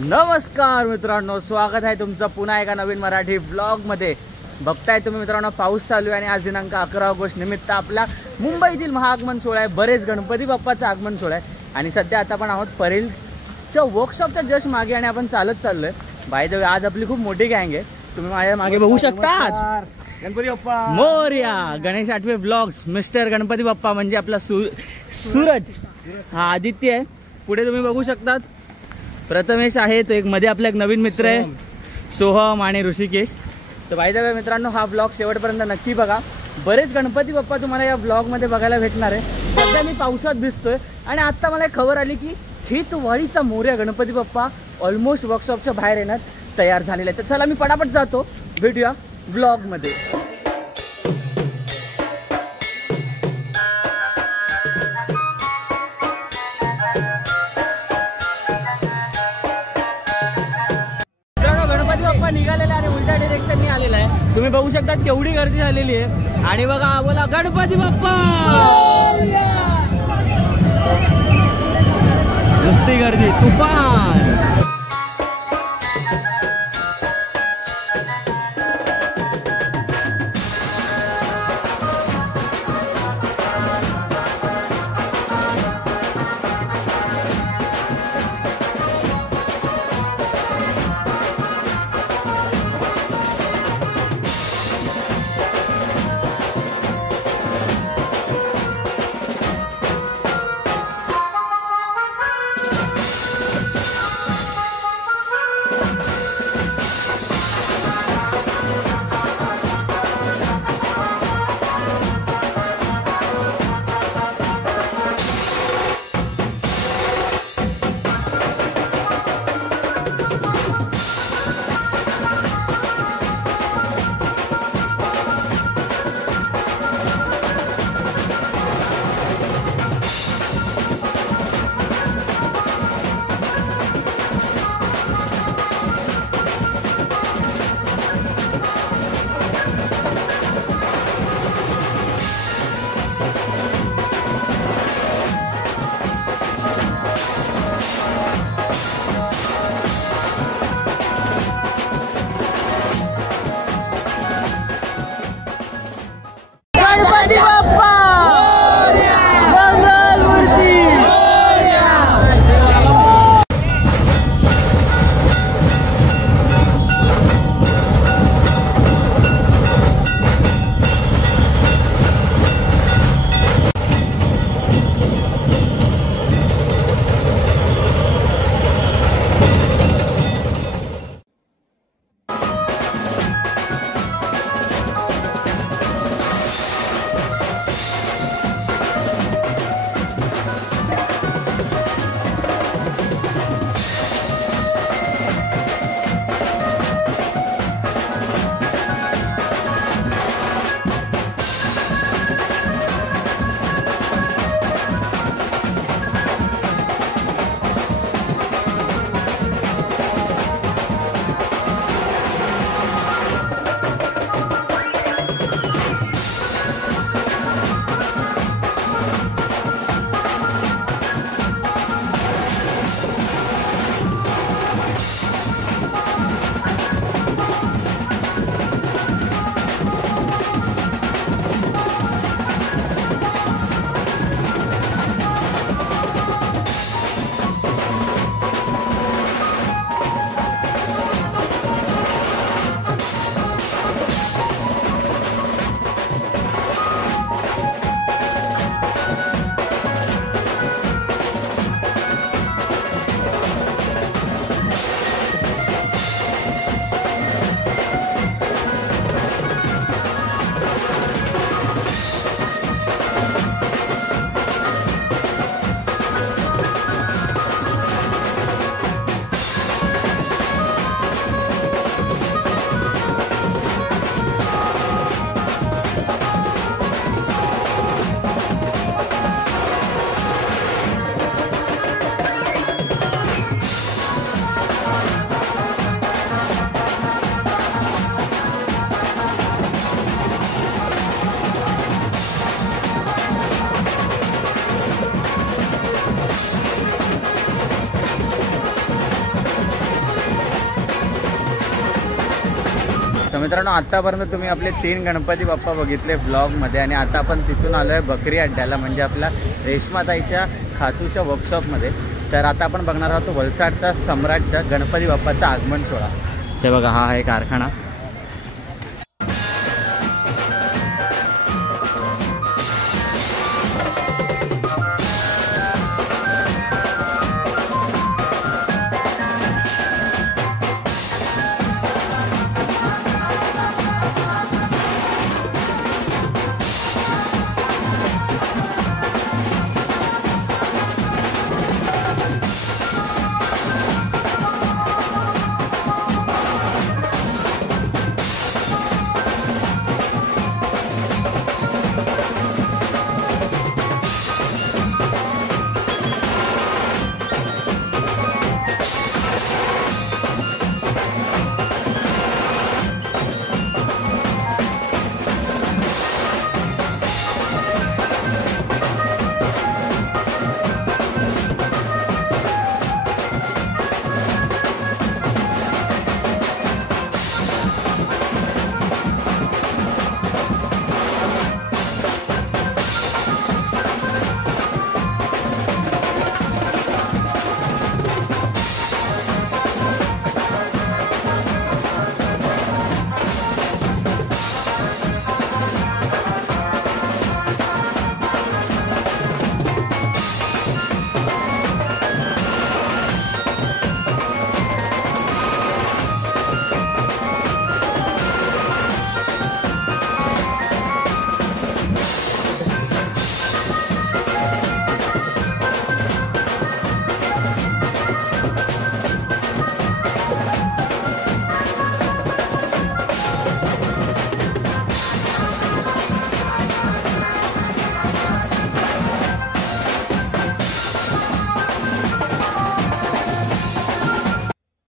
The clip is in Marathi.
नमस्कार मित्रांनो, स्वागत आहे तुमचं पुन्हा एका नवीन मराठी ब्लॉगमध्ये। बघताय तुम्ही मित्रांनो, पाऊस चालू आहे आणि आज दिनांक 11 ऑगस्ट निमित्त आपला मुंबईतील महाआगमन सोहळा आहे। बरेच गणपती बाप्पाचं आगमन सोहळा आहे आणि सध्या आता आपण आहोत परेलच्या वर्कशॉपच्या जस्ट मागे आणि आपण चालत चाललोय। बाय द वे, आज आपली खूप मोठी गँग आहे, तुम्ही माझ्या मागे बघू शकता। गणपती बाप्पा मोरया। गणेश आठवे ब्लॉग्स, मिस्टर गणपती बाप्पा म्हणजे आपला सूरज, हा आदित्य आहे। पुढे तुम्ही बघू शकतात प्रथमेश आहे, तो एक मध्ये आपला एक नवीन मित्र आहे सोहम आणि ऋषिकेश। तर बाय द वे मित्रांनो, हा ब्लॉग शेवटपर्यंत नक्की बघा। बरेच गणपती बाप्पा तुम्हाला या ब्लॉगमध्ये बघायला भेटणार आहे। सध्या मी पावसात भिजतोय आणि आता मला एक खबर आली की खेतवाडीचा मोरया गणपती बाप्पा ऑलमोस्ट वर्कशॉपच्या बाहेर येण्यात तयार झालेला आहे। तर चला मी पटापट जातो, भेटूया ब्लॉगमध्ये। निघालेला आणि उलट्या डायरेक्शननी आलेला आहे, तुम्ही बघू शकता केवढी गर्दी झालेली आहे। आणि बघा, बोला गणपती बाप्पा, नुसती गर्दी, तुफान। मित्रांनो आतापर्यंत तुम्ही आपले 3 गणपती बाप्पा बघितले व्लॉगमध्ये आणि आता आपण तिथून आलो आहे बकरी अड्ड्याला, म्हणजे आपल्या रेश्माताईच्या खातूच्या वर्कशॉपमध्ये. तर आता आपण बघणार आहोत वलसाडचा सम्राटच्या गणपती बाप्पाचा आगमन सोहळा. ते बघा, हा आहे कारखाना.